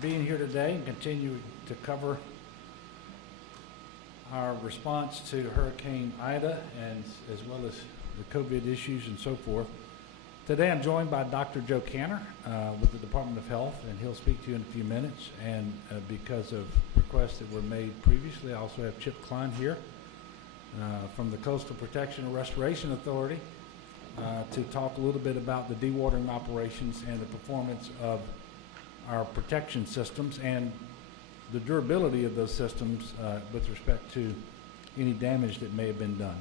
being here today and continuing to cover our response to Hurricane Ida and as well as the COVID issues and so forth. Today I'm joined by Dr. Joe Canner with the Department of Health, and he'll speak to you in a few minutes. And because of requests that were made previously, I also have Chip Klein here from the Coastal Protection and Restoration Authority to talk a little bit about the dewatering operations and the performance of our protection systems and the durability of those systems with respect to any damage that may have been done.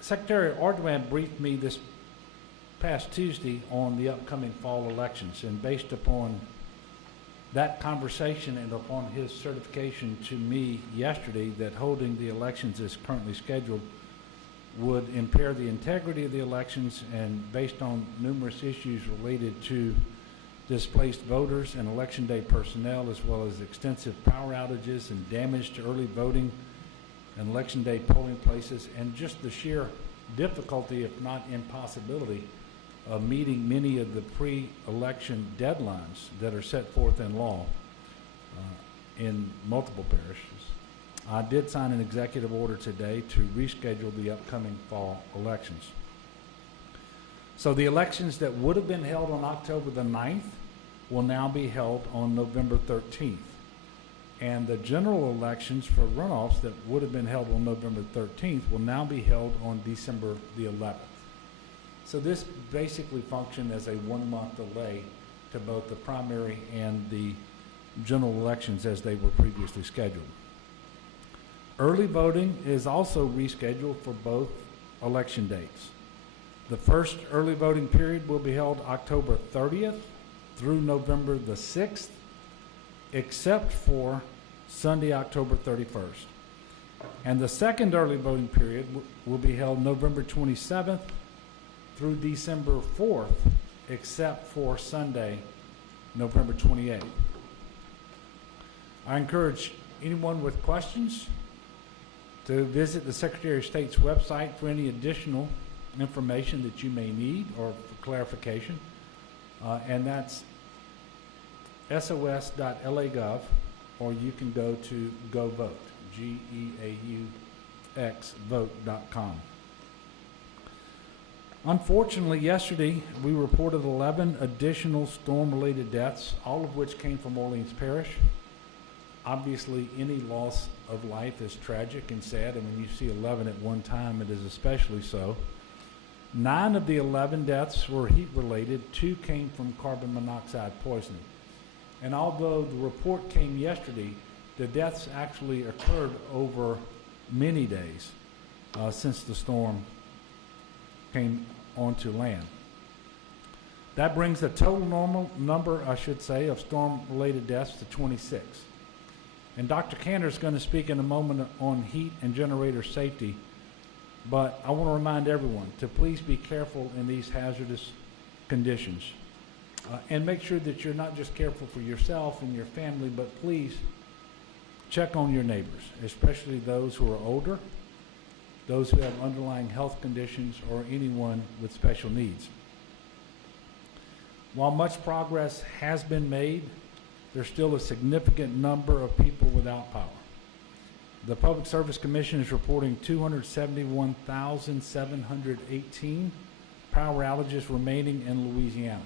Secretary Ordway briefed me this past Tuesday on the upcoming fall elections, and based upon that conversation and upon his certification to me yesterday that holding the elections as currently scheduled would impair the integrity of the elections, and based on numerous issues related to displaced voters and election day personnel, as well as extensive power outages and damage to early voting and election day polling places, and just the sheer difficulty, if not impossibility, of meeting many of the pre-election deadlines that are set forth in law in multiple parishes. I did sign an executive order today to reschedule the upcoming fall elections. So the elections that would have been held on October the 9th will now be held on November 13th. And the general elections for runoffs that would have been held on November 13th will now be held on December the 11th. So this basically functioned as a 1 month delay to both the primary and the general elections as they were previously scheduled. Early voting is also rescheduled for both election dates. The first early voting period will be held October 30th through November the 6th, except for Sunday, October 31st. And the second early voting period will be held November 27th through December 4th, except for Sunday, November 28th. I encourage anyone with questions to visit the Secretary of State's website for any additional information that you may need or for clarification, and that's sos.la.gov, or you can go to GoVote, G-E-A-U-X vote.com. Unfortunately, yesterday we reported 11 additional storm-related deaths, all of which came from Orleans Parish. Obviously, any loss of life is tragic and sad, and when you see 11 at one time, it is especially so. 9 of the 11 deaths were heat-related. 2 came from carbon monoxide poisoning. And although the report came yesterday, the deaths actually occurred over many days since the storm came onto land. That brings the total number, of storm-related deaths to 26. And Dr. Cantor is going to speak in a moment on heat and generator safety, but I want to remind everyone to please be careful in these hazardous conditions. And make sure that you're not just careful for yourself and your family, but please check on your neighbors, especially those who are older, those who have underlying health conditions, or anyone with special needs. While much progress has been made, there's still a significant number of people without power. The Public Service Commission is reporting 271,718 power outages remaining in Louisiana.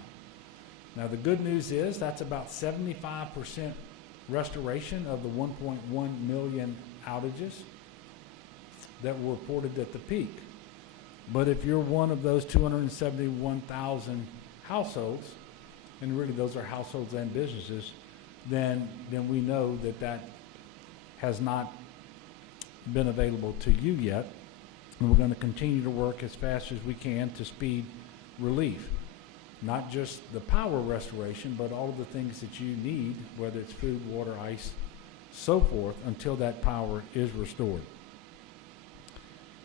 Now, the good news is that's about 75% restoration of the 1.1 million outages that were reported at the peak. But if you're one of those 271,000 households, and really those are households and businesses, then we know that has not been available to you yet, and we're going to continue to work as fast as we can to speed relief. Not just the power restoration, but all of the things that you need, whether it's food, water, ice, so forth, until that power is restored.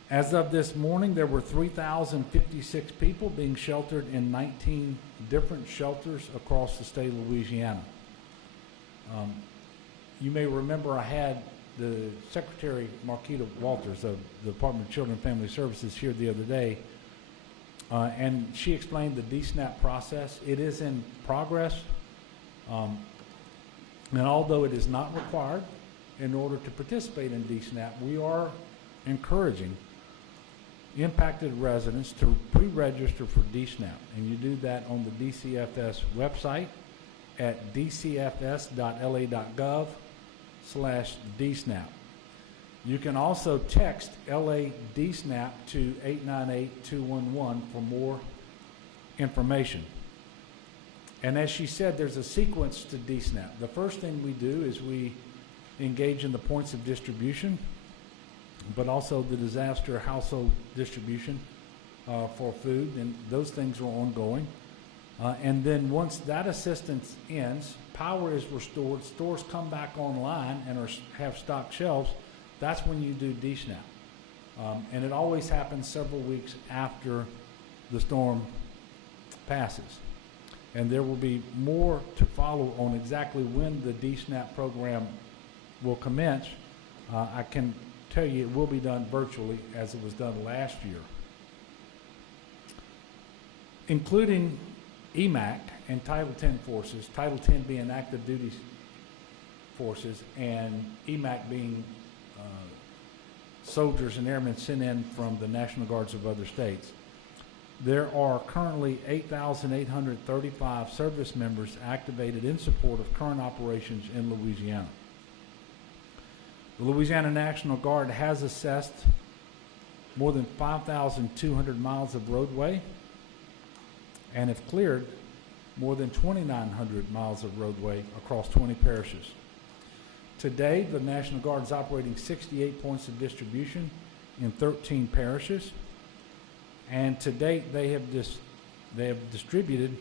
As of this morning, there were 3,056 people being sheltered in 19 different shelters across the state of Louisiana. You may remember I had the Secretary Marquita Walters of the Department of Children and Family Services here the other day And she explained the DSNAP process. It is in progress, and although it is not required in order to participate in DSNAP, we are encouraging impacted residents to pre-register for DSNAP, and you do that on the DCFS website at dcfs.la.gov/DSNAP. You can also text LA DSNAP to 898-211 for more information. And as she said, there's a sequence to DSNAP. The first thing we do is we engage in the points of distribution, but also the disaster household distribution for food, and those things are ongoing. And then once that assistance ends, power is restored, stores come back online and have stocked shelves. That's when you do DSNAP. And it always happens several weeks after the storm passes. And there will be more to follow on exactly when the DSNAP program will commence. I can tell you it will be done virtually as it was done last year. Including EMAC and Title 10 forces, Title 10 being active duty forces and EMAC being soldiers and airmen sent in from the National Guards of other states. There are currently 8,835 service members activated in support of current operations in Louisiana. The Louisiana National Guard has assessed more than 5,200 miles of roadway and have cleared more than 2,900 miles of roadway across 20 parishes. Today, the National Guard is operating 68 points of distribution in 13 parishes, and to date they have distributed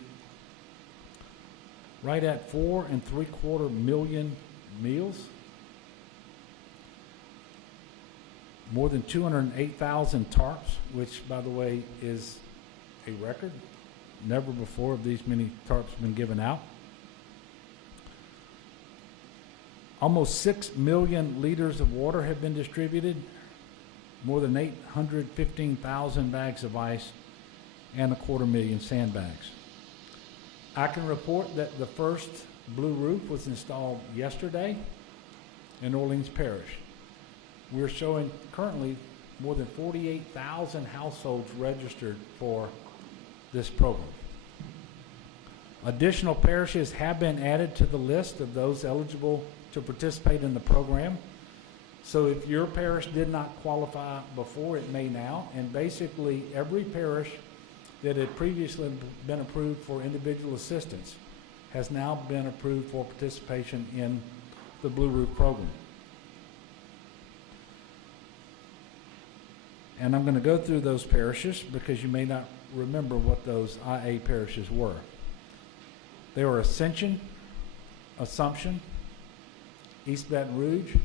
right at 4.75 million meals, more than 208,000 tarps, which, by the way, is a record. Never before have these many tarps been given out. Almost 6 million liters of water have been distributed, more than 815,000 bags of ice, and 250,000 sandbags. I can report that the first blue roof was installed yesterday in Orleans Parish. We're showing currently more than 48,000 households registered for this program. Additional parishes have been added to the list of those eligible to participate in the program. So if your parish did not qualify before, it may now. And basically every parish that had previously been approved for individual assistance has now been approved for participation in the Blue Roof program. And I'm going to go through those parishes because you may not remember what those IA parishes were. They were Ascension, Assumption, East Baton Rouge,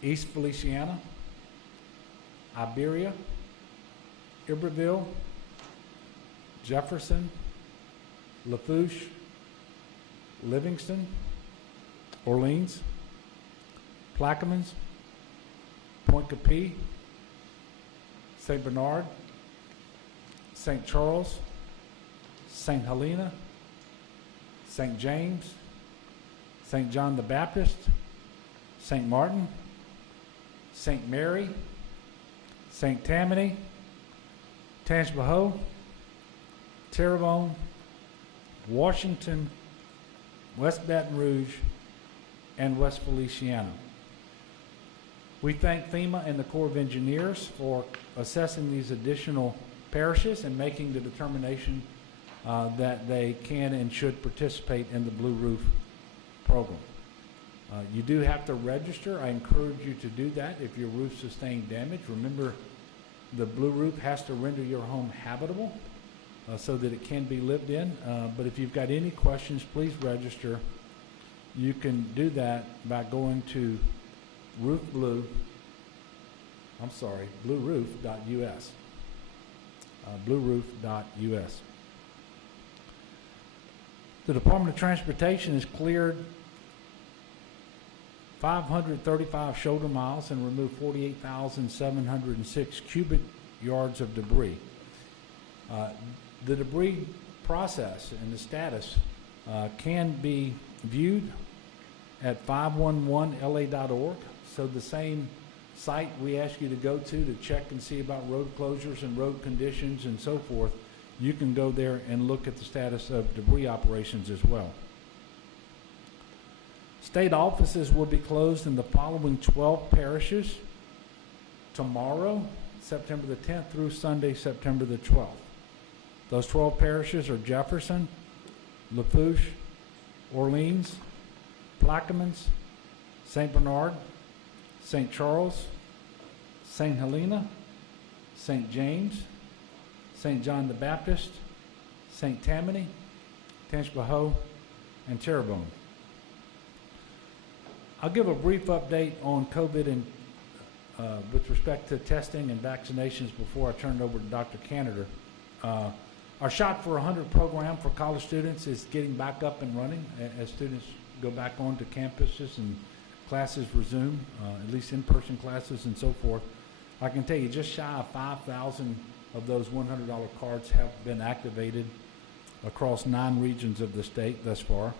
East Feliciana, Iberia, Iberville, Jefferson, Lafourche, Livingston, Orleans, Plaquemines, Point Capee, St. Bernard, St. Charles, St. Helena, St. James, St. John the Baptist, St. Martin, St. Mary, St. Tammany, Tangipahoa, Terrebonne, Washington, West Baton Rouge, and West Feliciana. We thank FEMA and the Corps of Engineers for assessing these additional parishes and making the determination that they can and should participate in the Blue Roof program. You do have to register. I encourage you to do that if your roof sustained damage. Remember, the Blue Roof has to render your home habitable so that it can be lived in. But if you've got any questions, please register. You can do that by going to blueroof.us. Blueroof.us. The Department of Transportation has cleared 535 shoulder miles and removed 48,706 cubic yards of debris. The debris process and the status can be viewed at 511la.org. So the same site we ask you to go to check and see about road closures and road conditions and so forth, you can go there and look at the status of debris operations as well. State offices will be closed in the following 12 parishes tomorrow, September the 10th, through Sunday, September the 12th. Those 12 parishes are Jefferson, Lafitte, Orleans, Plaquemines, St. Bernard, St. Charles, St. Helena, St. James, St. John the Baptist, St. Tammany, Tangipahoa, and Terrebonne. I'll give a brief update on COVID and with respect to testing and vaccinations before I turn it over to Dr. Canada. Our Shot for 100 program for college students is getting back up and running as students go back onto campuses and classes resume, at least in-person classes and so forth. I can tell you just shy of 5,000 of those $100 cards have been activated across 9 regions of the state thus far.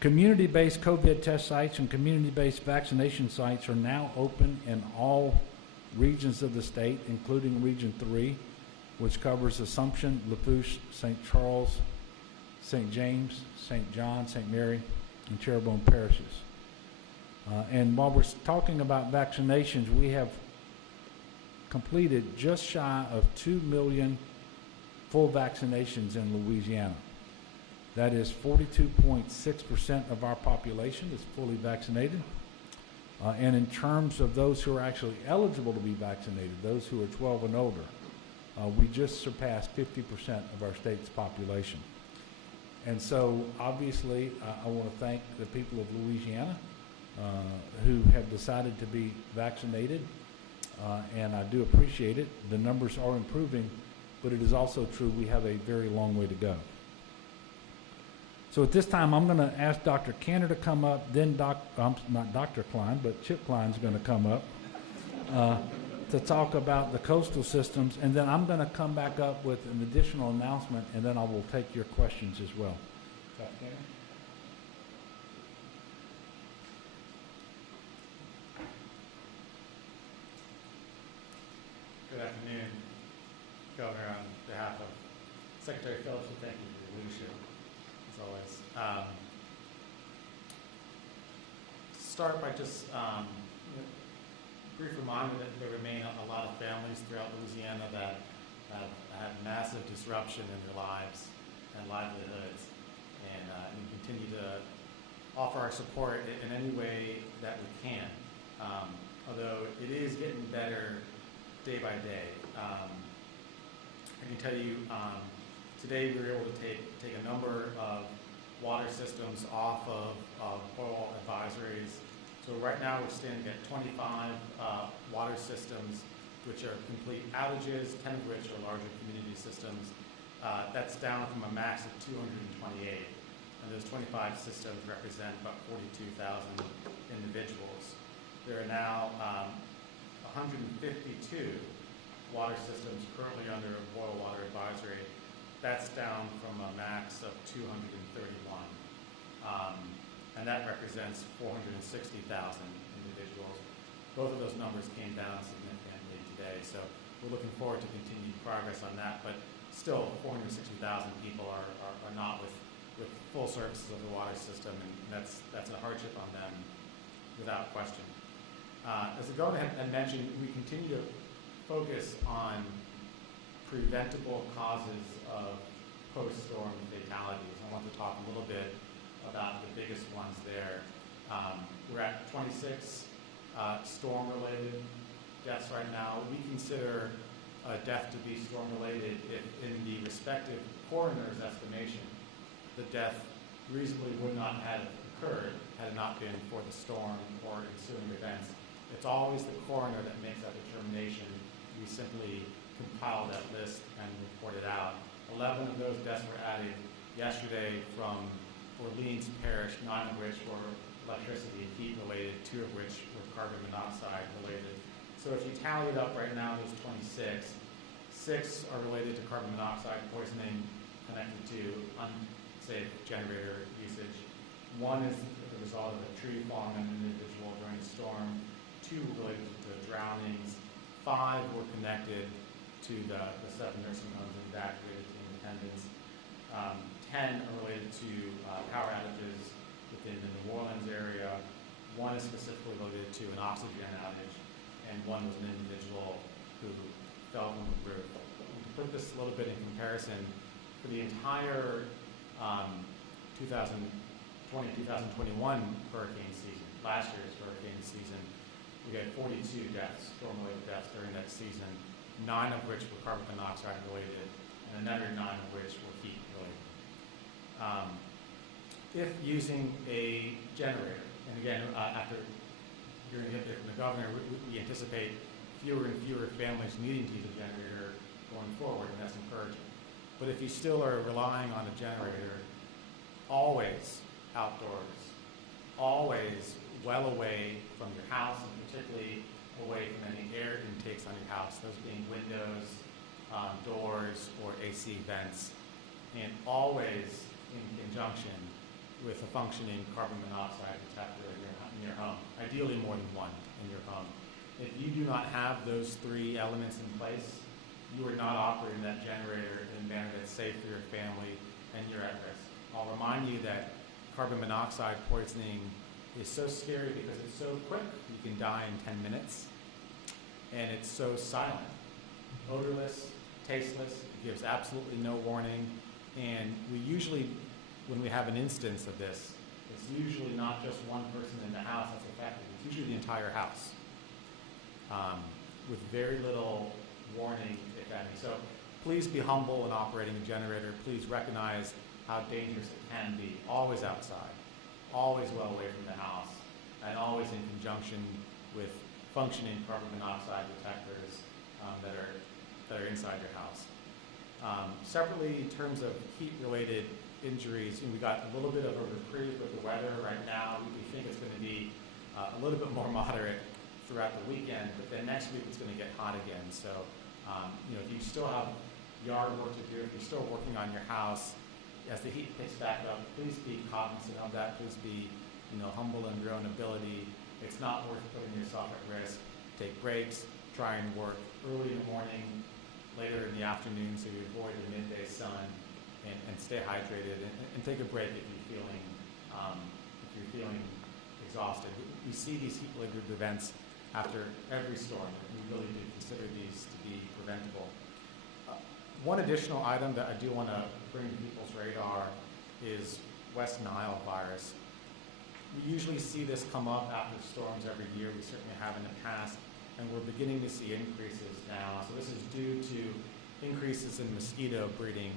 Community-based COVID test sites and community-based vaccination sites are now open in all regions of the state, including Region 3, which covers Assumption, Lafitte, St. Charles, St. James, St. John, St. Mary, and Terrebonne parishes. And while we're talking about vaccinations, we have completed just shy of 2 million full vaccinations in Louisiana. That is 42.6% of our population is fully vaccinated. And in terms of those who are actually eligible to be vaccinated, those who are 12 and older, we just surpassed 50% of our state's population. And so obviously I want to thank the people of Louisiana who have decided to be vaccinated, and I do appreciate it. The numbers are improving, but it is also true we have a very long way to go. So at this time, I'm going to ask Dr. Cantor to come up, then not Dr. Klein, but Chip Klein's going to come up to talk about the coastal systems, and then I'm going to come back up with an additional announcement, and then I will take your questions as well. Dr. Cantor? Good afternoon, Governor. On behalf of Secretary Phillips, we thank you for your leadership, as always. Start by just brief reminder that there remain a lot of families throughout Louisiana that have had massive disruption in their lives and livelihoods, and we continue to offer our support in any way that we can. Although it is getting better day by day. I can tell you today we were able to take a number of water systems off of oil advisories. So right now we're standing at 25 water systems which are complete outages, 10 of which are larger community systems. That's down from a max of 228. And those 25 systems represent about 42,000 individuals. There are now 152 water systems currently under a boil water advisory. That's down from a max of 231. And that represents 460,000 individuals. Both of those numbers came down significantly today, so we're looking forward to continued progress on that, but still 460,000 people are not with full services of the water system, and that's a hardship on them without question. As the Governor had mentioned, we continue to focus on preventable causes of post-storm fatalities. I want to talk a little bit about the biggest ones there. We're at 26 storm-related deaths right now. We consider a death to be storm-related if, in the respective coroner's estimation, the death reasonably would not have occurred had it not been for the storm or ensuing events. It's always the coroner that makes that determination. We simply compile that list and report it out. 11 of those deaths were added yesterday from Orleans Parish, 9 of which were electricity and heat related, 2 of which were carbon monoxide related. So if you tally it up right now, those 26, 6 6 are related to carbon monoxide poisoning connected to unsafe generator usage. 1 is the result of a tree falling on an individual during a storm. 2 related to drownings. 5 were connected to the 7 nursing homes evacuated to Independence. 10 are related to power outages within the New Orleans area. 1 is specifically related to an oxygen outage, and 1 was an individual who fell from the roof. To put this a little bit in comparison, for the entire 2020-2021 hurricane season, last year's hurricane season, we had 42 deaths, storm-related deaths during that season, 9 of which were carbon monoxide related, and another 9 of which were heat related. If using a generator, and again, after hearing it from the governor, we anticipate fewer and fewer families needing to use a generator going forward, and that's encouraging. But if you still are relying on a generator, always outdoors, always well away from your house, and particularly away from any air intakes on your house, those being windows, doors, or AC vents, and always in conjunction with a functioning carbon monoxide detector in your home, ideally more than 1 in your home. If you do not have those 3 elements in place, you are not operating that generator in a manner that's safe for your family, and you're at risk. I'll remind you that carbon monoxide poisoning is so scary because it's so quick. You can die in 10 minutes, and it's so silent, odorless, tasteless. It gives absolutely no warning, and we usually, when we have an instance of this, it's usually not just one person in the house that's affected. It's usually the entire house, with very little warning, if any. So please be humble in operating a generator. Please recognize how dangerous it can be. Always outside, always well away from the house, and always in conjunction with functioning carbon monoxide detectors that are inside your house. Separately, in terms of heat-related injuries, we got a little bit of a reprieve with the weather right now. We think it's going to be a little bit more moderate throughout the weekend, but then next week it's going to get hot again. So, if you still have yard work to do, if you're still working on your house, as the heat picks back up, please be cognizant of that. Please be, humble in your own ability. It's not worth putting yourself at risk. Take breaks. Try and work early in the morning, later in the afternoon, so you avoid the midday sun, and stay hydrated. And take a break if you're feeling exhausted. We see these heat-related events after every storm. We really do consider these to be preventable. One additional item that I do want to bring to people's radar is West Nile virus. We usually see this come up after storms every year. We certainly have in the past, and we're beginning to see increases now. So this is due to increases in mosquito breeding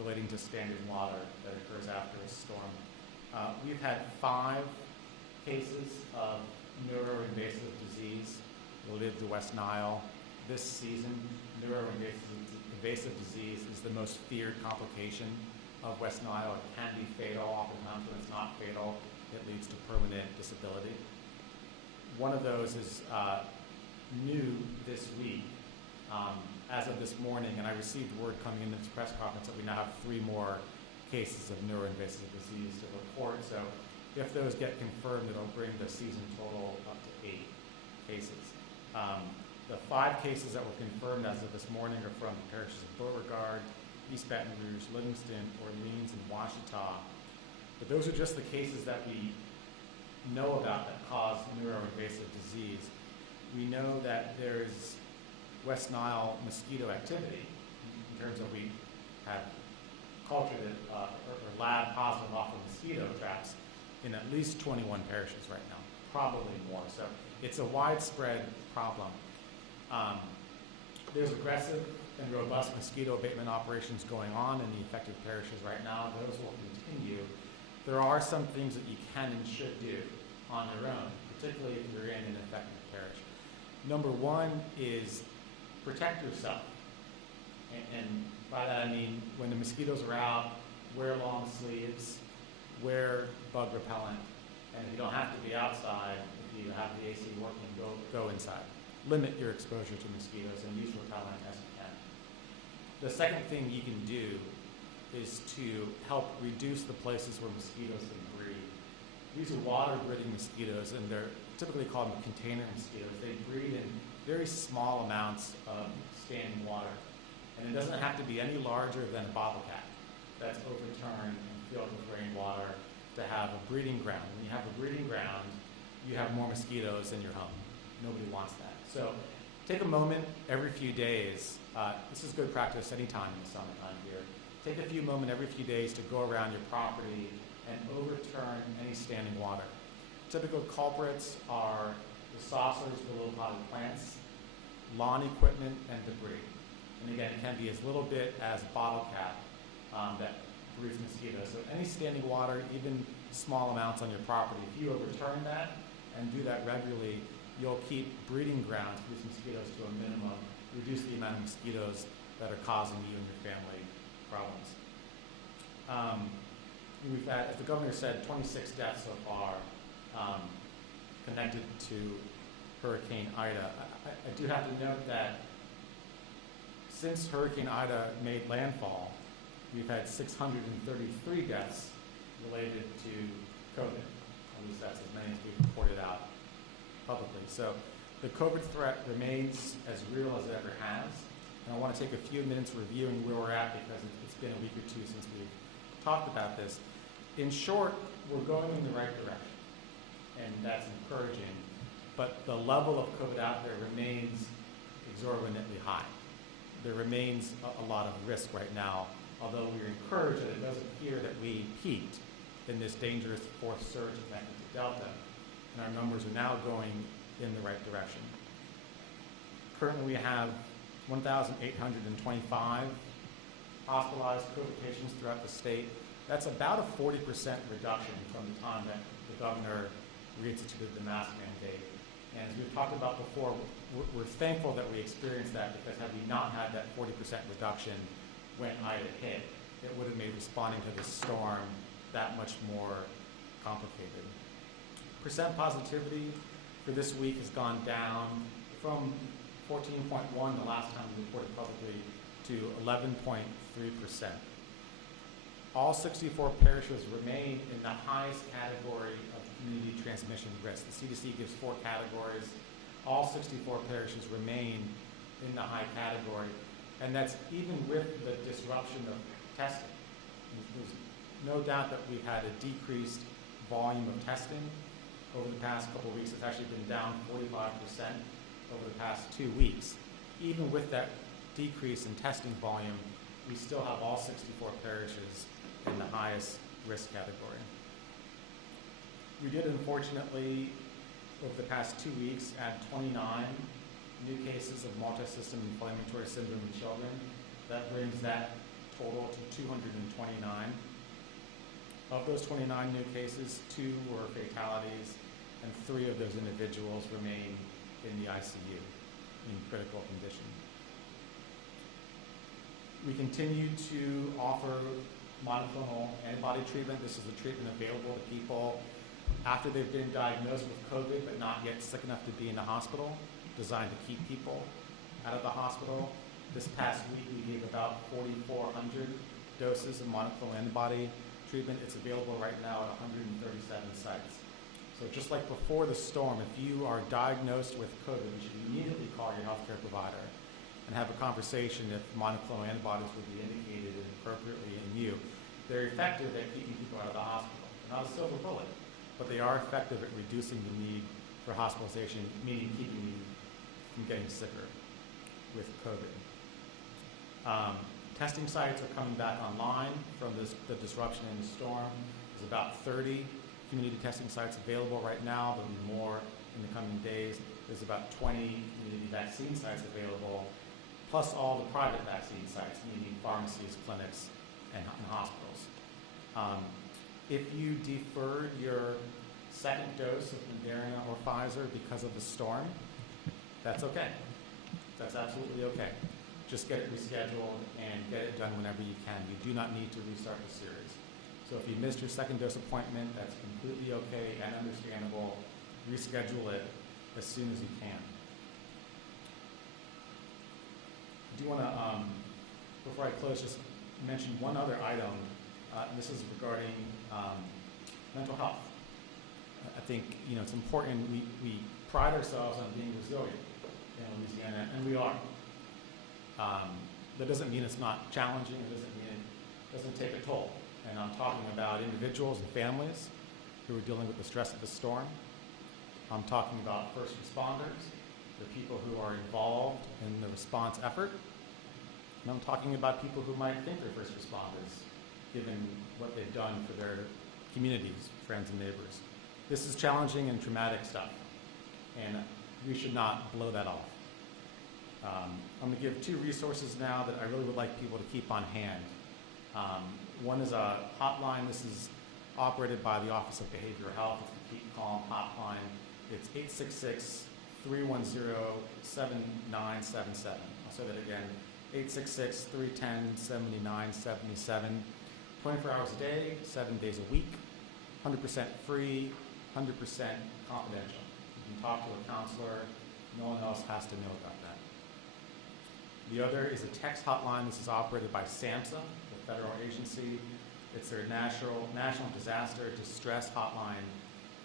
relating to standing water that occurs after a storm. We've had 5 cases of neuroinvasive disease related to West Nile this season. Neuroinvasive disease is the most feared complication of West Nile. It can be fatal. Oftentimes when it's not fatal, it leads to permanent disability. One of those is new this week, as of this morning, and I received word coming into this press conference that we now have 3 more cases of neuroinvasive disease to report. So if those get confirmed, it'll bring the season total up to 8 cases. The 5 cases that were confirmed as of this morning are from the parishes of Beauregard, East Baton Rouge, Livingston, Orleans, and Ouachita. But those are just the cases that we know about that cause neuroinvasive disease. We know that there's West Nile mosquito activity in terms of we have cultured it or lab positive off of mosquito traps in at least 21 parishes right now, probably more. So it's a widespread problem. There's aggressive and robust mosquito abatement operations going on in the affected parishes right now. Those will continue. There are some things that you can and should do on your own, particularly if you're in an affected parish. Number 1 is protect yourself. And by that I mean when the mosquitoes are out, wear long sleeves, wear bug repellent, and if you don't have to be outside, if you have the AC working, go inside. Limit your exposure to mosquitoes and use repellent as you can. The second thing you can do is to help reduce the places where mosquitoes can breed. These are water-breeding mosquitoes, and they're typically called container mosquitoes. They breed in very small amounts of standing water. And it doesn't have to be any larger than a bottle cap that's overturned and filled with rainwater to have a breeding ground. When you have a breeding ground, you have more mosquitoes in your home. Nobody wants that. So take a moment every few days. This is good practice anytime in the summertime here. Take a moment every few days to go around your property and overturn any standing water. Typical culprits are the saucers, the little potted plants, lawn equipment, and debris. And again, it can be as little bit as a bottle cap that breeds mosquitoes. So any standing water, even small amounts on your property, if you overturn that and do that regularly, you'll keep breeding grounds for these mosquitoes to a minimum, reduce the amount of mosquitoes that are causing you and your family problems. We've had, as the governor said, 26 deaths so far connected to Hurricane Ida. I do have to note that since Hurricane Ida made landfall, we've had 633 deaths related to COVID. At least that's as many as we've reported out publicly. So the COVID threat remains as real as it ever has. And I want to take a few minutes reviewing where we're at because it's been a week or two since we've talked about this. In short, we're going in the right direction, and that's encouraging. But the level of COVID out there remains exorbitantly high. There remains a lot of risk right now, although we're encouraged that it does appear that we peaked in this dangerous fourth surge connected to Delta, and our numbers are now going in the right direction. Currently, we have 1,825 hospitalized COVID patients throughout the state. That's about a 40% reduction from the time that the governor reinstituted the mask mandate. And as we've talked about before, we're thankful that we experienced that, because had we not had that 40% reduction when Ida hit, it would have made responding to the storm that much more complicated. Percent positivity for this week has gone down from 14.1 the last time we reported publicly to 11.3%. All 64 parishes remain in the highest category of community transmission risk. The CDC gives 4 categories. All 64 parishes remain in the high category, and that's even with the disruption of testing. There's no doubt that we've had a decreased volume of testing over the past couple of weeks. It's actually been down 45% over the past 2 weeks. Even with that decrease in testing volume, we still have all 64 parishes in the highest risk category. We did, unfortunately, over the past 2 weeks, add 29 new cases of multisystem inflammatory syndrome in children. That brings that total to 229. Of those 29 new cases, 2 were fatalities, and 3 of those individuals remain in the ICU in critical condition. We continue to offer monoclonal antibody treatment. This is a treatment available to people after they've been diagnosed with COVID but not yet sick enough to be in the hospital, designed to keep people out of the hospital. This past week we gave about 4,400 doses of monoclonal antibody treatment. It's available right now at 137 sites. So just like before the storm, if you are diagnosed with COVID, you should immediately call your healthcare provider and have a conversation if monoclonal antibodies would be indicated appropriately in you. They're effective at keeping people out of the hospital. They're not a silver bullet, but they are effective at reducing the need for hospitalization, meaning keeping you from getting sicker with COVID. Testing sites are coming back online from the disruption in the storm. There's about 30 community testing sites available right now. There'll be more in the coming days. There's about 20 community vaccine sites available, plus all the private vaccine sites, meaning pharmacies, clinics, and hospitals. If you deferred your second dose of Moderna or Pfizer because of the storm, that's okay. That's absolutely okay. Just get it rescheduled and get it done whenever you can. You do not need to restart the series. So if you missed your second dose appointment, that's completely okay and understandable. Reschedule it as soon as you can. I do want to, before I close, just mention one other item. And this is regarding mental health. I think it's important. We pride ourselves on being resilient in Louisiana, and we are. That doesn't mean it's not challenging. It doesn't mean it doesn't take a toll. And I'm talking about individuals and families who are dealing with the stress of the storm. I'm talking about first responders, the people who are involved in the response effort. And I'm talking about people who might think they're first responders, given what they've done for their communities, friends and neighbors. This is challenging and traumatic stuff, and we should not blow that off. I'm going to give 2 resources now that I really would like people to keep on hand. One is a hotline. This is operated by the Office of Behavioral Health. It's the Keep Calm hotline. It's 866-310-7977. I'll say that again, 866-310-7977. 24 hours a day, 7 days a week, 100% free, 100% confidential. You can talk to a counselor. No one else has to know about that. The other is a text hotline. This is operated by SAMHSA, the federal agency. It's their national disaster distress hotline,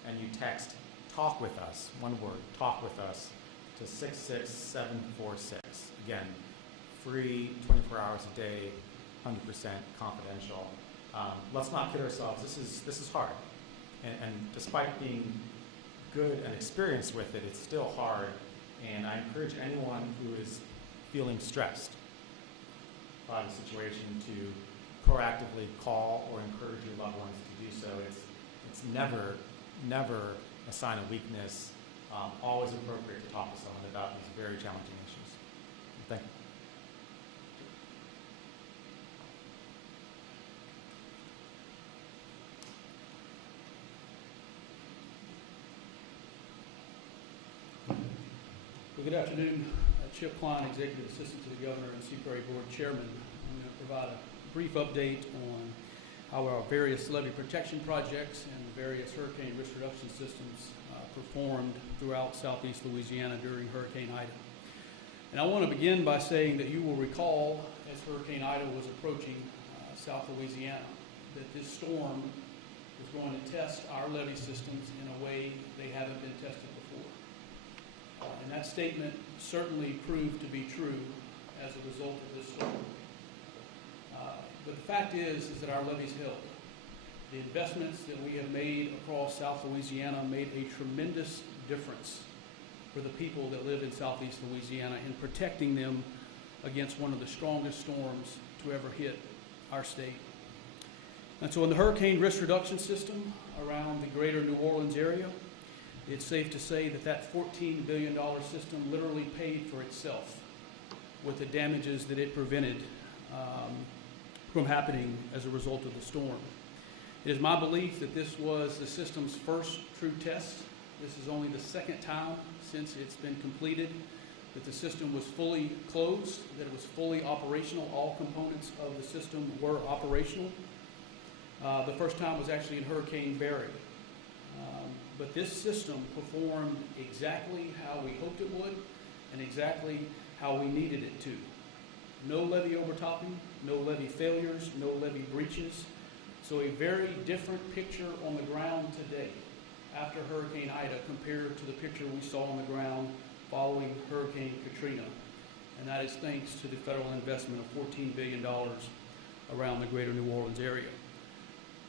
and you text "talk with us," one word, "talk with us," to 66746. Again, free, 24 hours a day, 100% confidential. Let's not kid ourselves. This is hard, and despite being good and experienced with it, it's still hard. And I encourage anyone who is feeling stressed by the situation to proactively call or encourage your loved ones to do so. It's never a sign of weakness. Always appropriate to talk to someone about these very challenging issues. Thank you. Well, good afternoon. Chip Klein, Executive Assistant to the Governor and Seaprairie Board Chairman. I'm going to provide a brief update on how our various levee protection projects and the various hurricane risk reduction systems performed throughout southeast Louisiana during Hurricane Ida. And I want to begin by saying that you will recall, as Hurricane Ida was approaching South Louisiana, that this storm was going to test our levee systems in a way they haven't been tested before. And that statement certainly proved to be true as a result of this storm. But the fact is that our levees held. The investments that we have made across South Louisiana made a tremendous difference for the people that live in southeast Louisiana in protecting them against one of the strongest storms to ever hit our state. And so in the hurricane risk reduction system around the greater New Orleans area, it's safe to say that that $14 billion system literally paid for itself with the damages that it prevented from happening as a result of the storm. It is my belief that this was the system's first true test. This is only the second time since it's been completed that the system was fully closed, that it was fully operational. All components of the system were operational. The first time was actually in Hurricane Barry. But this system performed exactly how we hoped it would and exactly how we needed it to. No levee overtopping, no levee failures, no levee breaches. So a very different picture on the ground today after Hurricane Ida compared to the picture we saw on the ground following Hurricane Katrina. And that is thanks to the federal investment of $14 billion around the greater New Orleans area.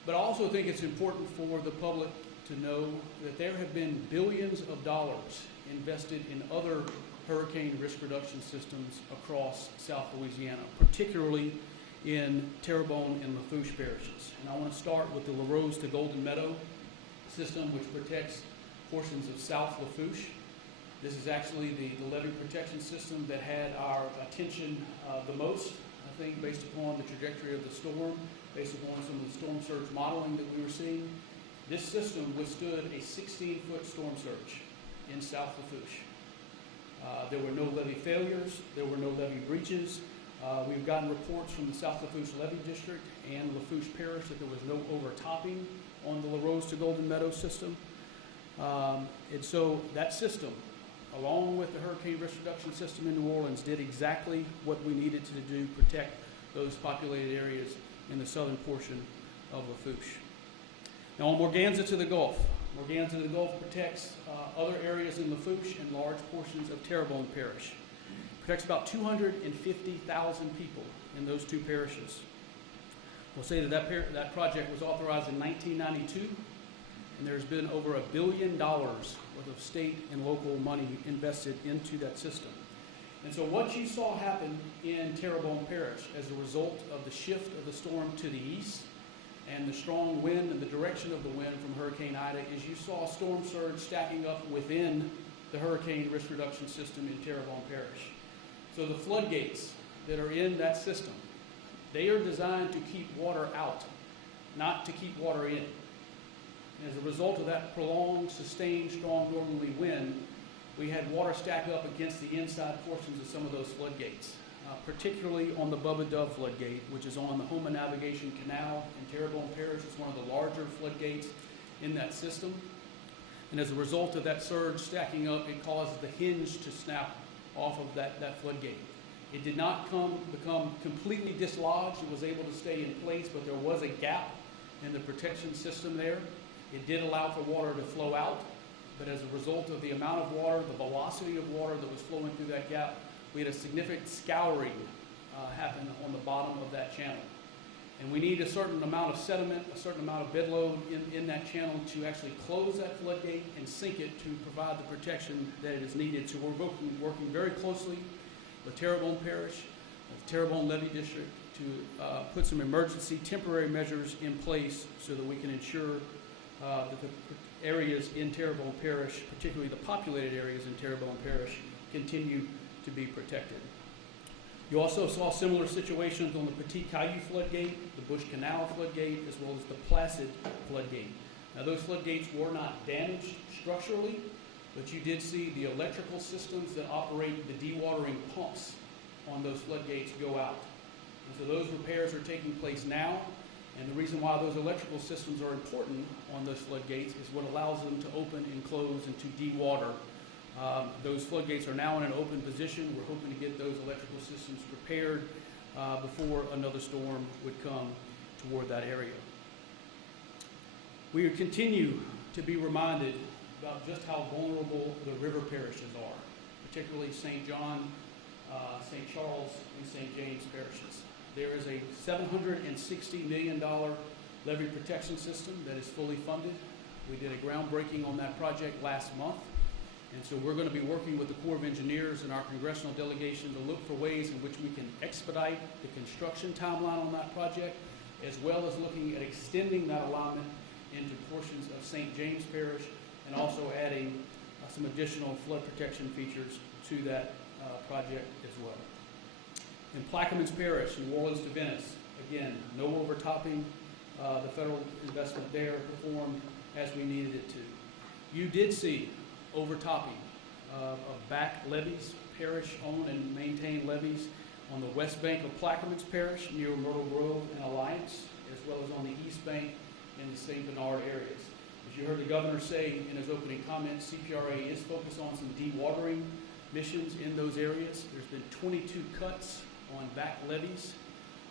But I also think it's important for the public to know that there have been billions of dollars invested in other hurricane risk reduction systems across South Louisiana, particularly in Terrebonne and Lafitte parishes. And I want to start with the LaRose to Golden Meadow system, which protects portions of South Lafitte. This is actually the levee protection system that had our attention the most, I think, based upon the trajectory of the storm, based upon some of the storm surge modeling that we were seeing. This system withstood a 16-foot storm surge in South Lafitte. There were no levee failures. There were no levee breaches. We've gotten reports from the South Lafitte Levee District and Lafitte Parish that there was no overtopping on the LaRose to Golden Meadow system. And so that system, along with the hurricane risk reduction system in New Orleans, did exactly what we needed to do, protect those populated areas in the southern portion of Lafitte. Now on Morganza to the Gulf. Morganza to the Gulf protects other areas in Lafitte and large portions of Terrebonne Parish. It protects about 250,000 people in those two parishes. We'll say that project was authorized in 1992, and there's been over $1 billion worth of state and local money invested into that system. And so what you saw happen in Terrebonne Parish as a result of the shift of the storm to the east and the strong wind and the direction of the wind from Hurricane Ida is you saw storm surge stacking up within the hurricane risk reduction system in Terrebonne Parish. So the floodgates that are in that system, they are designed to keep water out, not to keep water in. And as a result of that prolonged, sustained, strong northerly wind, we had water stack up against the inside portions of some of those floodgates, particularly on the Bubba Dove floodgate, which is on the Houma Navigation Canal in Terrebonne Parish. It's one of the larger floodgates in that system. And as a result of that surge stacking up, it causes the hinge to snap off of that floodgate. It did not become completely dislodged. It was able to stay in place, but there was a gap in the protection system there. It did allow for water to flow out, but as a result of the amount of water, the velocity of water that was flowing through that gap, we had a significant scouring happen on the bottom of that channel. And we need a certain amount of sediment, a certain amount of bed load in that channel to actually close that floodgate and sink it to provide the protection that it is needed. So we're working very closely with Terrebonne Parish, the Terrebonne Levee District, to put some emergency temporary measures in place so that we can ensure that the areas in Terrebonne Parish, particularly the populated areas in Terrebonne Parish, continue to be protected. You also saw similar situations on the Petit Caillou floodgate, the Bush Canal floodgate, as well as the Placid floodgate. Now those floodgates were not damaged structurally, but you did see the electrical systems that operate the dewatering pumps on those floodgates go out. And so those repairs are taking place now, and the reason why those electrical systems are important on those floodgates is what allows them to open and close and to dewater. Those floodgates are now in an open position. We're hoping to get those electrical systems prepared before another storm would come toward that area. We continue to be reminded about just how vulnerable the river parishes are, particularly St. John, St. Charles, and St. James parishes. There is a $760 million levee protection system that is fully funded. We did a groundbreaking on that project last month. And so we're going to be working with the Corps of Engineers and our congressional delegation to look for ways in which we can expedite the construction timeline on that project, as well as looking at extending that alignment into portions of St. James Parish and also adding some additional flood protection features to that project as well. In Plaquemines Parish, New Orleans to Venice, again, no overtopping. The federal investment there performed as we needed it to. You did see overtopping of back levees, parish-owned and maintained levees on the west bank of Plaquemines Parish near Myrtle Grove and Alliance, as well as on the east bank in the St. Bernard areas. As you heard the governor say in his opening comments, CPRA is focused on some dewatering missions in those areas. There's been 22 cuts on back levees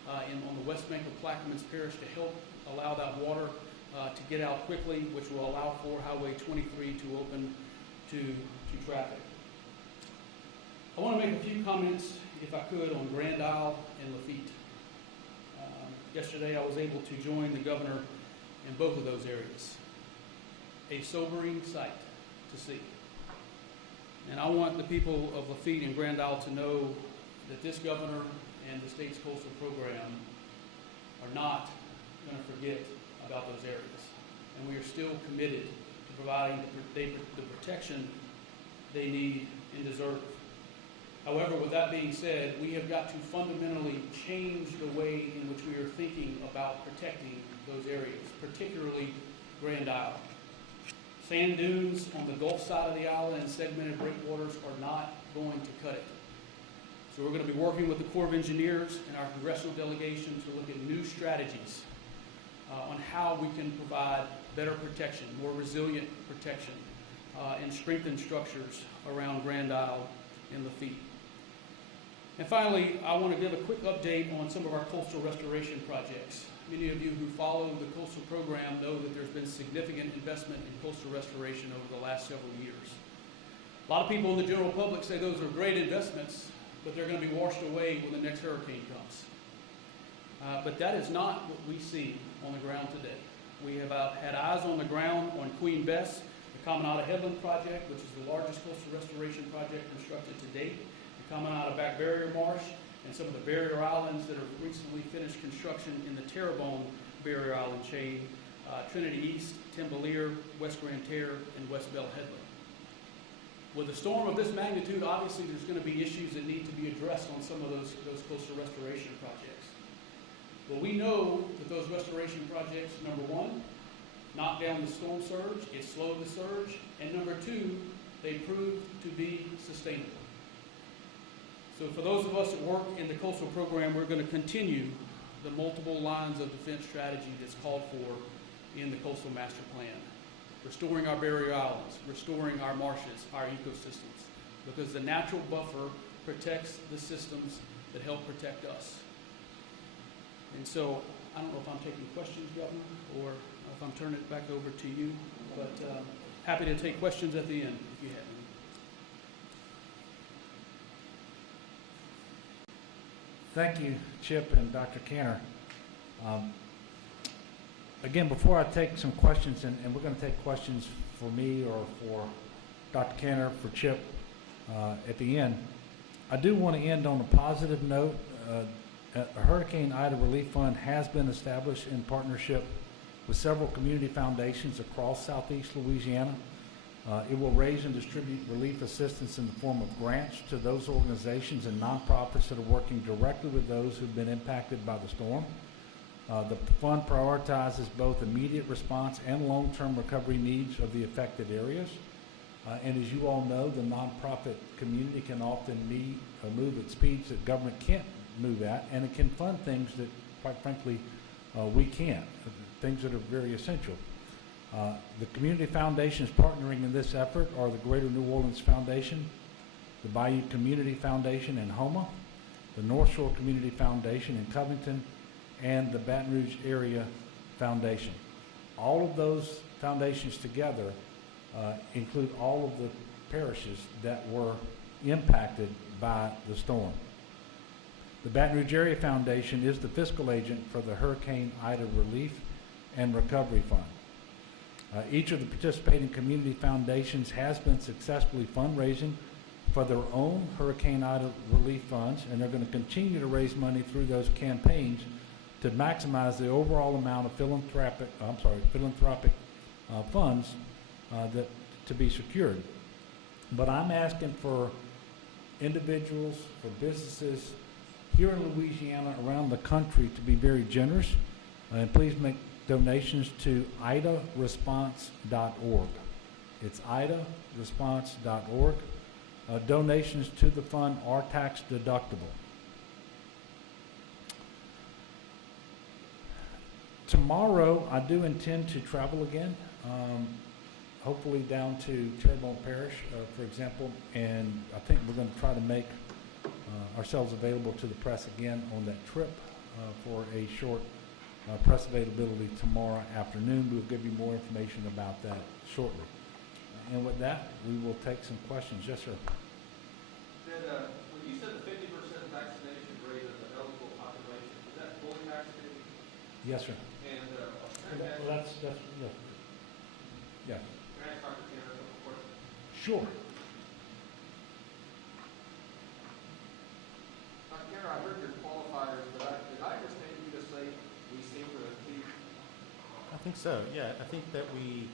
on the west bank of Plaquemines Parish to help allow that water to get out quickly, which will allow for Highway 23 to open to traffic. I want to make a few comments, if I could, on Grand Isle and Lafitte. Yesterday I was able to join the governor in both of those areas. A sobering sight to see. And I want the people of Lafitte and Grand Isle to know that this governor and the state's coastal program are not going to forget about those areas. And we are still committed to providing the protection they need and deserve. However, with that being said, we have got to fundamentally change the way in which we are thinking about protecting those areas, particularly Grand Isle. Sand dunes on the Gulf side of the island and segmented breakwaters are not going to cut it. So we're going to be working with the Corps of Engineers and our congressional delegation to look at new strategies on how we can provide better protection, more resilient protection, and strengthen structures around Grand Isle and Lafitte. And finally, I want to give a quick update on some of our coastal restoration projects. Many of you who follow the coastal program know that there's been significant investment in coastal restoration over the last several years. A lot of people in the general public say those are great investments, but they're going to be washed away when the next hurricane comes. But that is not what we see on the ground today. We have had eyes on the ground on Queen Bess, the Caminada Headland Project, which is the largest coastal restoration project constructed to date, the Caminada Back Barrier Marsh, and some of the barrier islands that have recently finished construction in the Terrebonne Barrier Island chain, Trinity East, Timbalier, West Grand Terre, and West Bel Headland. With a storm of this magnitude, obviously there's going to be issues that need to be addressed on some of those coastal restoration projects. Well, we know that those restoration projects, number one, knock down the storm surge, it slowed the surge, and number two, they proved to be sustainable. So for those of us that work in the coastal program, we're going to continue the multiple lines of defense strategy that's called for in the coastal master plan. Restoring our barrier islands, restoring our marshes, our ecosystems, because the natural buffer protects the systems that help protect us. And so, I don't know if I'm taking questions, Governor, or if I'm turning it back over to you, but happy to take questions at the end if you have any. Thank you, Chip and Dr. Cantor. Again, before I take some questions, and we're going to take questions for me or for Dr. Cantor, for Chip at the end, I do want to end on a positive note. A Hurricane Ida Relief Fund has been established in partnership with several community foundations across southeast Louisiana. It will raise and distribute relief assistance in the form of grants to those organizations and nonprofits that are working directly with those who've been impacted by the storm. The fund prioritizes both immediate response and long-term recovery needs of the affected areas. And as you all know, the nonprofit community can often move at speeds that government can't move at, and it can fund things that, quite frankly, we can't, things that are very essential. The community foundations partnering in this effort are the Greater New Orleans Foundation, the Bayou Community Foundation in Houma, the North Shore Community Foundation in Covington, and the Baton Rouge Area Foundation. All of those foundations together include all of the parishes that were impacted by the storm. The Baton Rouge Area Foundation is the fiscal agent for the Hurricane Ida Relief and Recovery Fund. Each of the participating community foundations has been successfully fundraising for their own Hurricane Ida relief funds, and they're going to continue to raise money through those campaigns to maximize the overall amount of philanthropic funds that to be secured. But I'm asking for individuals, for businesses here in Louisiana, around the country, to be very generous, and please make donations to idaresponse.org. It's idaresponse.org. Donations to the fund are tax deductible. Tomorrow, I do intend to travel again, hopefully down to Terrebonne Parish, for example, and I think we're going to try to make ourselves available to the press again on that trip for a short press availability tomorrow afternoon. We'll give you more information about that shortly. And with that, we will take some questions. Yes, sir. When you said the 50% vaccination rate of the eligible population, is that fully vaccinated? Yes, sir. And Well, that's yeah. Yeah. Can I ask Dr. Cantor a couple questions? Sure. Dr. Cantor, I heard your qualifiers, but did I understand you to say we seem to have peaked? I think so, yeah. I think that we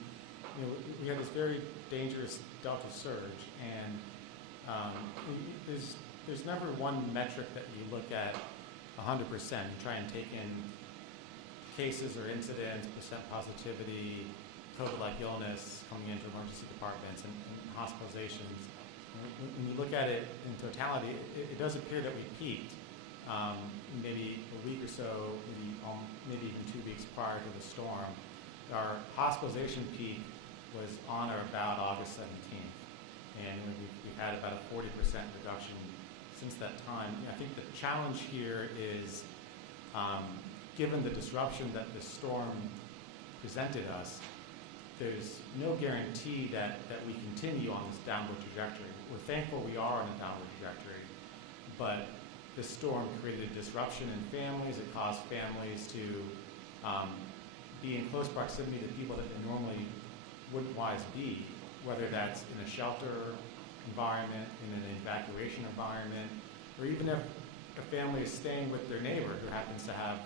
had this very dangerous Delta surge, and there's never one metric that you look at 100% and try and take in cases or incidents, percent positivity, COVID-like illness coming into emergency departments and hospitalizations. When you look at it in totality, it does appear that we peaked maybe a week or so, maybe even 2 weeks prior to the storm. Our hospitalization peak was on or about August 17th, and we've had about a 40% reduction since that time. I think the challenge here is, given the disruption that the storm presented us, there's no guarantee that we continue on this downward trajectory. We're thankful we are on a downward trajectory, but the storm created a disruption in families. It caused families to be in close proximity to people that they normally wouldn't otherwise be, whether that's in a shelter environment, in an evacuation environment, or even if a family is staying with their neighbor who happens to have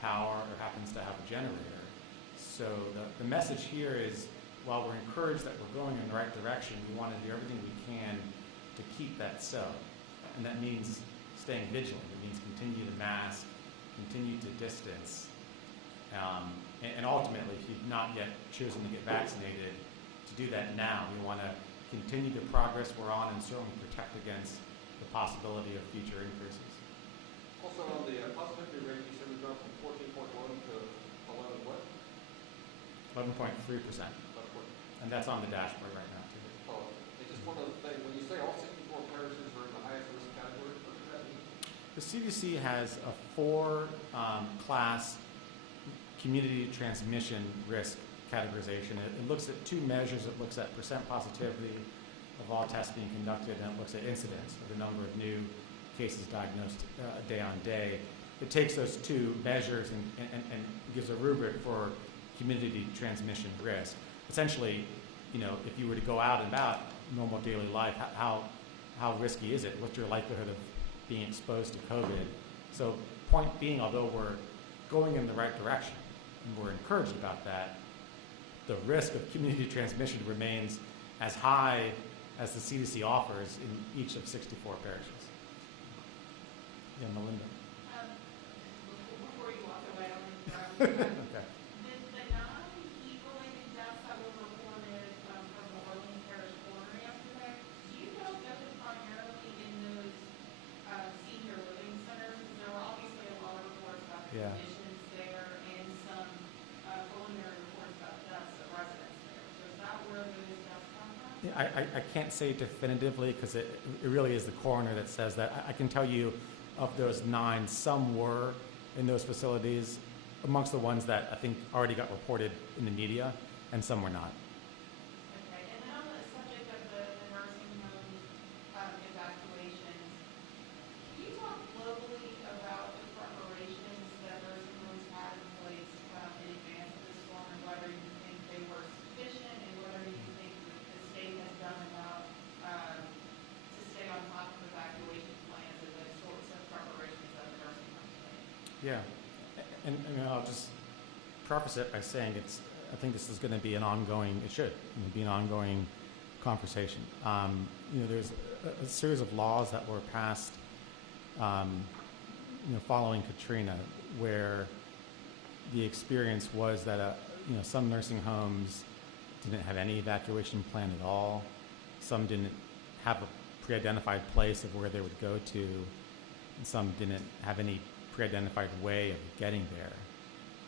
power or happens to have a generator. So the message here is, while we're encouraged that we're going in the right direction, we want to do everything we can to keep that so. And that means staying vigilant. It means continue to mask, continue to distance. And ultimately, if you've not yet chosen to get vaccinated, to do that now. We want to continue the progress we're on and certainly protect against the possibility of future increases. Also on the positivity rate, you said we dropped from 14.1 to 11 what? 11.3%. And that's on the dashboard right now, too. Oh, and just one other thing. When you say all 64 parishes are in the highest risk category, what does that mean? The CDC has a four-class community transmission risk categorization. It looks at two measures. It looks at percent positivity of all tests being conducted, and it looks at incidence, or the number of new cases diagnosed day on day. It takes those two measures and gives a rubric for community transmission risk. Essentially, if you were to go out and about normal daily life, how risky is it? What's your likelihood of being exposed to COVID? So point being, although we're going in the right direction, and we're encouraged about that, the risk of community transmission remains as high as the CDC offers in each of 64 parishes. Yeah, Melinda. Before you walk away, Okay. the non-heat-related deaths that were reported from the Orleans Parish coroner yesterday, do you know if that was primarily in those senior living centers? Because there were obviously a lot of reports about the Yeah. conditions there and some preliminary reports about deaths of residents there. So is that where those deaths come from? Yeah, I can't say definitively because it really is the coroner that says that. I can tell you of those 9, some were in those facilities, amongst the ones that I think already got reported in the media, and some were not. Okay, and then on the subject of the nursing home evacuations, can you talk globally about the preparations that nursing homes had in place in advance of the storm, and whether you think they were sufficient, and whether you think that the state has done enough to stay on top of evacuation plans and those sorts of preparations that the nursing homes made? Yeah, and I'll just preface it by saying I think this is going to be an ongoing, it should be an ongoing conversation. There's a series of laws that were passed, following Katrina, where the experience was that, some nursing homes didn't have any evacuation plan at all. Some didn't have a pre-identified place of where they would go to, and some didn't have any pre-identified way of getting there.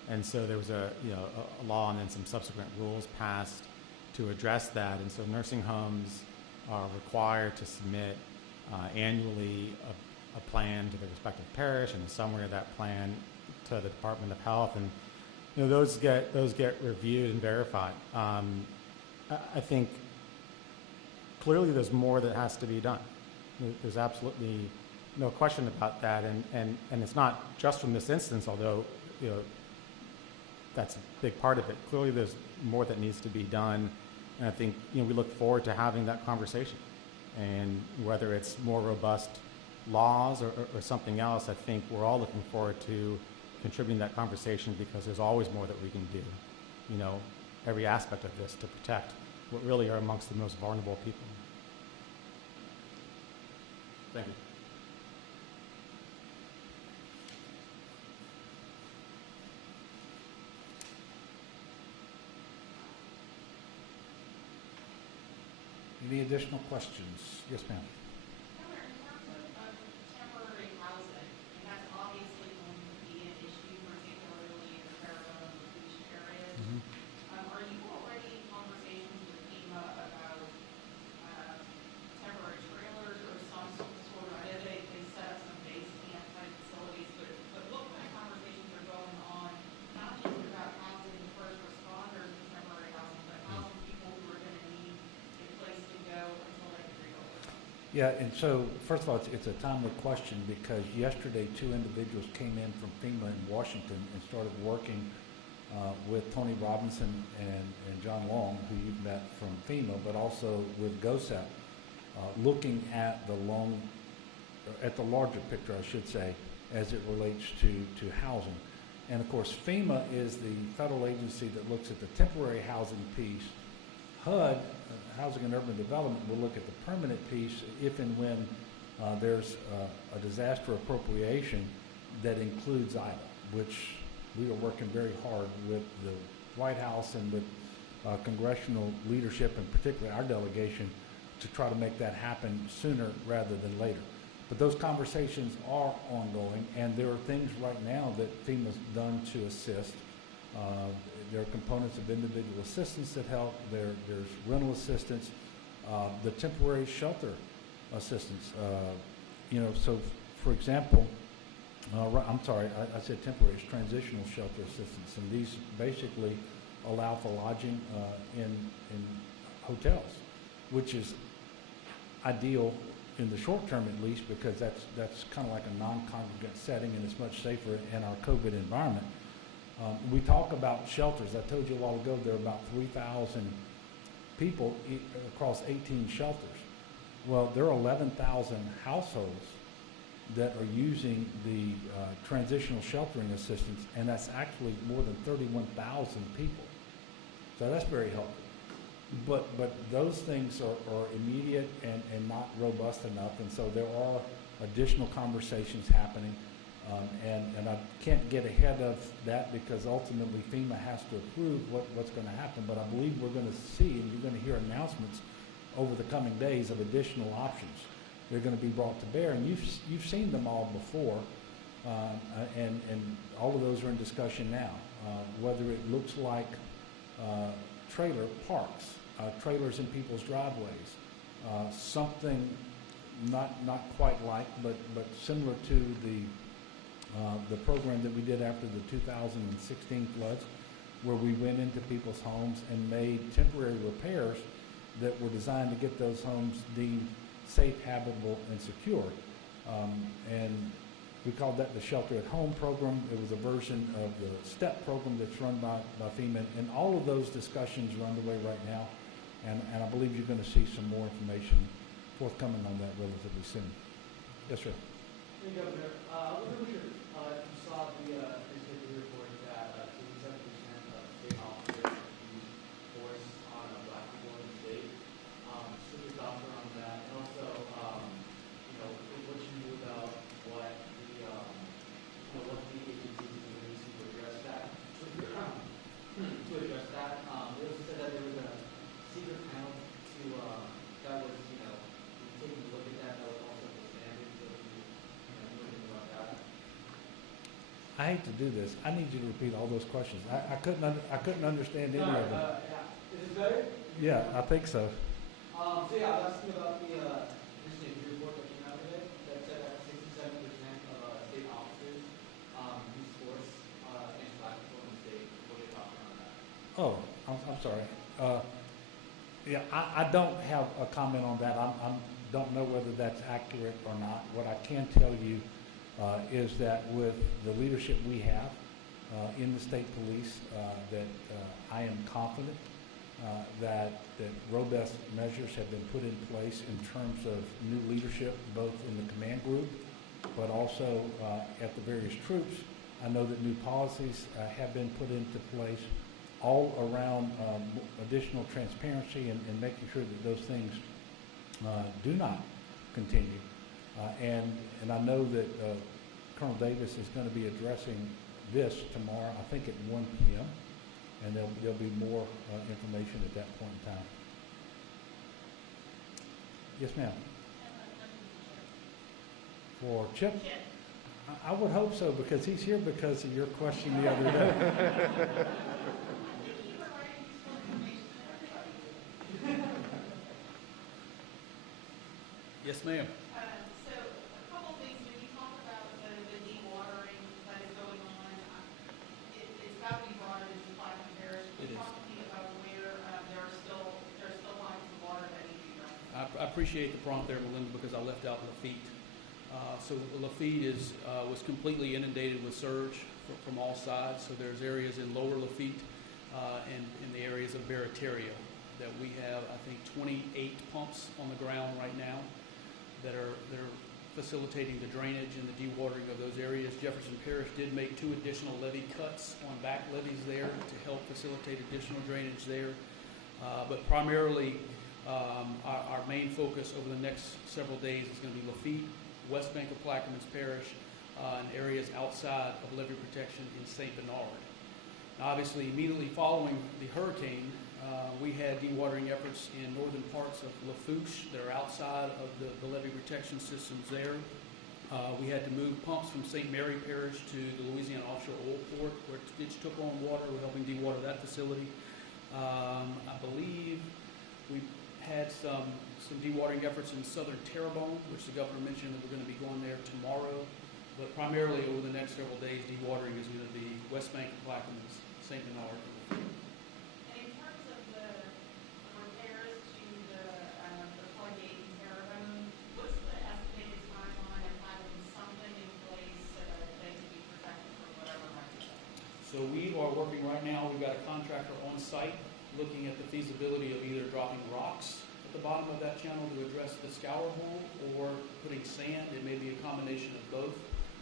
And so there was a law and then some subsequent rules passed to address that. And so nursing homes are required to submit annually a plan to the respective parish and a summary of that plan to the Department of Health. And those get reviewed and verified. I think clearly there's more that has to be done. There's absolutely no question about that, and it's not just from this instance, although that's a big part of it. Clearly there's more that needs to be done, and I think we look forward to having that conversation. And whether it's more robust laws or something else, I think we're all looking forward to contributing to that conversation, because there's always more that we can do, every aspect of this to protect what really are amongst the most vulnerable people. Thank you. Any additional questions? Yes, ma'am. Governor, in terms of temporary housing, and that's obviously going to be an issue, particularly in the Fairfield and Beach areas. Are you already in conversations with FEMA about temporary trailers or some sort of, I know they Yeah, and so, first of all, it's a timely question because yesterday 2 individuals came in from FEMA in Washington and started working with Tony Robinson and John Long, who you've met from FEMA, but also with GOSEP, looking at the larger picture, I should say, as it relates to housing. And of course, FEMA is the federal agency that looks at the temporary housing piece. HUD, Housing and Urban Development, will look at the permanent piece if and when there's a disaster appropriation that includes IDA, which we are working very hard with the White House and with congressional leadership, and particularly our delegation, to try to make that happen sooner rather than later. But those conversations are ongoing, and there are things right now that FEMA's done to assist. There are components of individual assistance that help. There's rental assistance, the temporary shelter assistance. So for example, I'm sorry, I said temporary, it's transitional shelter assistance, and these basically allow for lodging in hotels, which is ideal in the short term at least, because that's kind of like a non-congregate setting, and it's much safer in our COVID environment. We talk about shelters. I told you a while ago there are about 3,000 people across 18 shelters. Well, there are 11,000 households that are using the transitional sheltering assistance, and that's actually more than 31,000 people. So that's very helpful. But those things are immediate and not robust enough, and so there are additional conversations happening. And I can't get ahead of that because ultimately FEMA has to approve what's going to happen. But I believe we're going to see, and you're going to hear announcements over the coming days of additional options. They're going to be brought to bear, and you've seen them all before, and all of those are in discussion now. Whether it looks like trailer parks, trailers in people's driveways, something not quite like, but similar to the program that we did after the 2016 floods, where we went into people's homes and made temporary repairs that were designed to get those homes deemed safe, habitable, and secure. And we called that the Shelter at Home program. It was a version of the STEP program that's run by FEMA. And all of those discussions are underway right now. And I believe you're going to see some more information forthcoming on that relatively soon. Yes, sir. Hey, Governor. I wonder if you saw the newspaper report that 67% of state officers use force on black people in the state. Just your thoughts around that, and also, what you knew about what the agencies are doing to address that. They also said that there was a secret panel that was, taking a look at that was also expanded. So I hate to do this. I need you to repeat all those questions. I couldn't understand any of them. Is this better? Yeah, I think so. So yeah, I was asking about the newspaper report that came out today that said that 67% of state officers use force against black people in the state. What are your thoughts on that? Oh, I'm sorry. Yeah, I don't have a comment on that. I don't know whether that's accurate or not. What I can tell you is that with the leadership we have in the state police, that I am confident that robust measures have been put in place in terms of new leadership, both in the command group, but also at the various troops. I know that new policies have been put into place all around additional transparency and making sure that those things do not continue. And I know that Colonel Davis is going to be addressing this tomorrow, I think at 1 p.m., and there'll be more information at that point in time. Yes, ma'am. For Chip? I would hope so, because he's here because of your question the other day. Yes, ma'am. So a couple of things, when you talk about the dewatering that is going on, it's got to be brought into supply comparison. It is. Talk to me about where there are still lines of water that need to be run. I appreciate the prompt there, Melinda, because I left out Lafitte. So Lafitte was completely inundated with surge from all sides. So there's areas in lower Lafitte and in the areas of Barataria that we have, I think, 28 pumps on the ground right now that are facilitating the drainage and the dewatering of those areas. Jefferson Parish did make 2 additional levee cuts on back levees there to help facilitate additional drainage there. But primarily, our main focus over the next several days is going to be Lafitte, West Bank of Plaquemines Parish, and areas outside of levee protection in St. Bernard. Now, obviously, immediately following the hurricane, we had dewatering efforts in northern parts of Lafourche that are outside of the levee protection systems there. We had to move pumps from St. Mary Parish to the Louisiana Offshore Oil Port, which took on water. We're helping dewater that facility. I believe we had some dewatering efforts in southern Terrebonne, which the governor mentioned that we're going to be going there tomorrow. But primarily over the next several days, dewatering is going to be West Bank of Plaquemines, St. Bernard. And in terms of the repairs to the floodgate in Terrebonne, what's the estimated timeline of having something in place so that they can be protected from whatever might be happening? So we are working right now. We've got a contractor on site looking at the feasibility of either dropping rocks at the bottom of that channel to address the scour hole or putting sand. It may be a combination of both.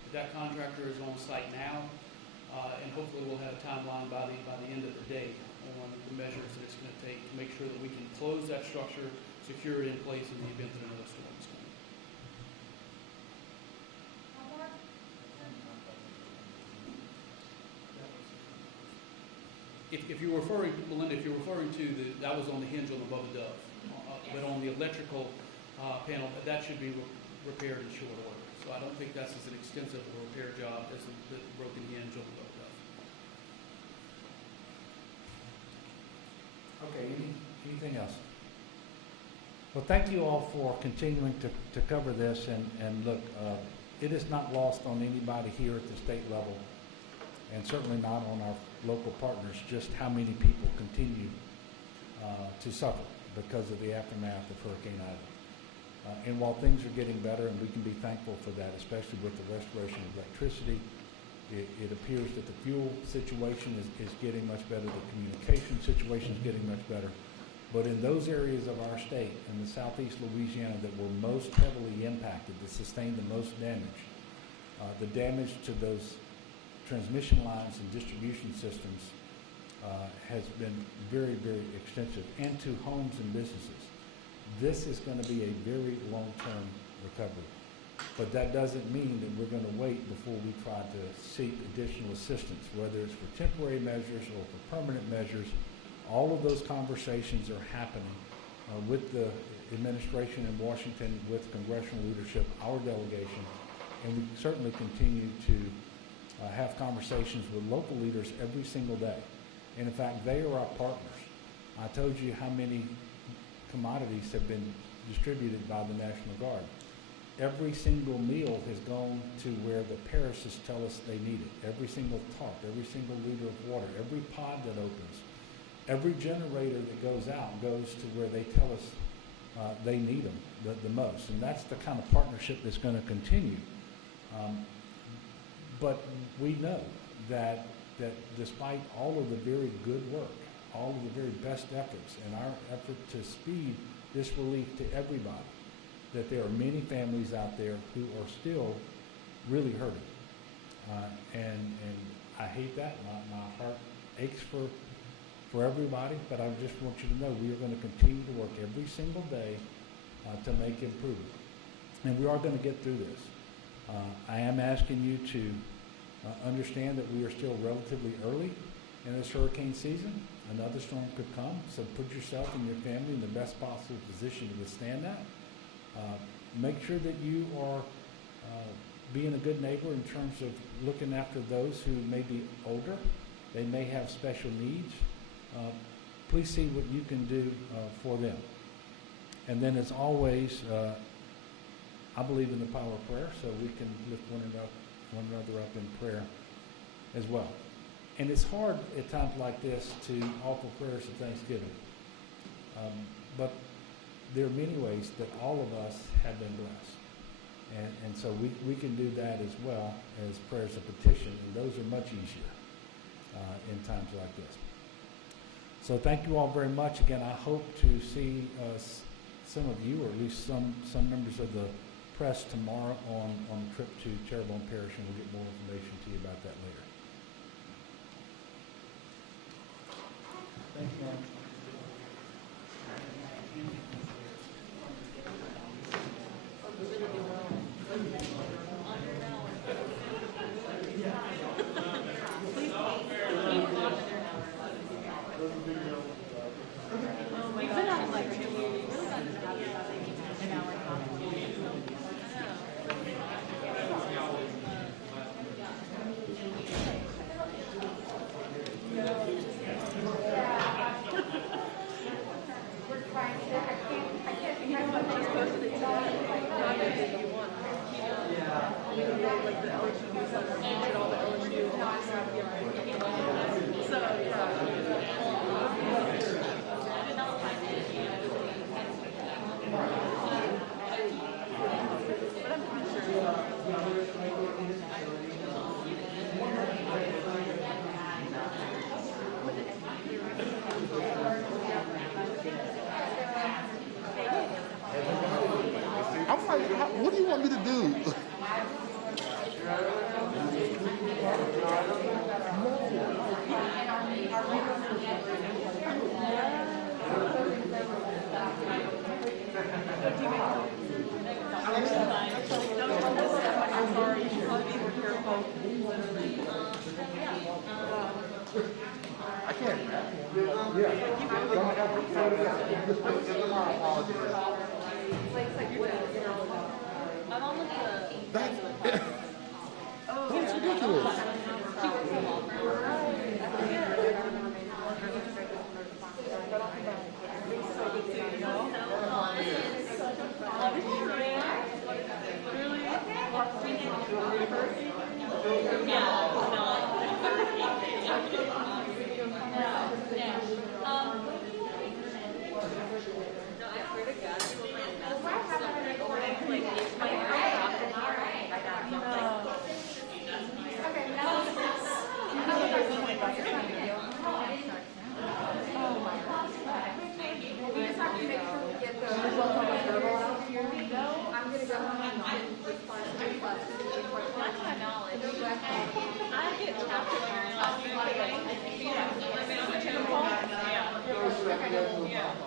But that contractor is on site now, and hopefully we'll have a timeline by the end of the day on the measures that it's going to take to make sure that we can close that structure, secure it in place in the event that another storm is coming. If you're referring, Melinda, if you're referring to that was on the hinge on above the dove, but on the electrical panel, that should be repaired in short order. So I don't think that's as an extensive a repair job as the broken hinge on the above dove. Okay, anything else? Well, thank you all for continuing to cover this, and look, it is not lost on anybody here at the state level, and certainly not on our local partners, just how many people continue to suffer because of the aftermath of Hurricane Ida. And while things are getting better, and we can be thankful for that, especially with the restoration of electricity, it appears that the fuel situation is getting much better, the communication situation is getting much better. But in those areas of our state, in the southeast Louisiana that were most heavily impacted, that sustained the most damage, the damage to those transmission lines and distribution systems has been very, very extensive, and to homes and businesses. This is going to be a very long-term recovery. But that doesn't mean that we're going to wait before we try to seek additional assistance, whether it's for temporary measures or for permanent measures. All of those conversations are happening with the administration in Washington, with congressional leadership, our delegation, and we certainly continue to have conversations with local leaders every single day. And in fact, they are our partners. I told you how many commodities have been distributed by the National Guard. Every single meal has gone to where the parishes tell us they need it. Every single tarp, every single liter of water, every pod that opens, every generator that goes out goes to where they tell us they need them the most. And that's the kind of partnership that's going to continue. But we know that despite all of the very good work, all of the very best efforts, and our effort to speed this relief to everybody, that there are many families out there who are still really hurting. And I hate that. My heart aches for everybody, but I just want you to know we are going to continue to work every single day to make improvement. And we are going to get through this. I am asking you to understand that we are still relatively early in this hurricane season. Another storm could come, so put yourself and your family in the best possible position to withstand that. Make sure that you are being a good neighbor in terms of looking after those who may be older. They may have special needs. Please see what you can do for them. And then, as always, I believe in the power of prayer, so we can lift one another up in prayer as well. And it's hard at times like this to offer prayers of thanksgiving. But there are many ways that all of us have been blessed. And so we can do that as well as prayers of petition, and those are much easier in times like this. So thank you all very much. Again, I hope to see some of you, or at least some members of the press tomorrow on a trip to Terrebonne Parish, and we'll get more information to you about that later. Thank you, Mark. I'm like, what do you want me to do? I can't. Yeah. That's ridiculous.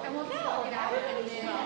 And we'll get out and then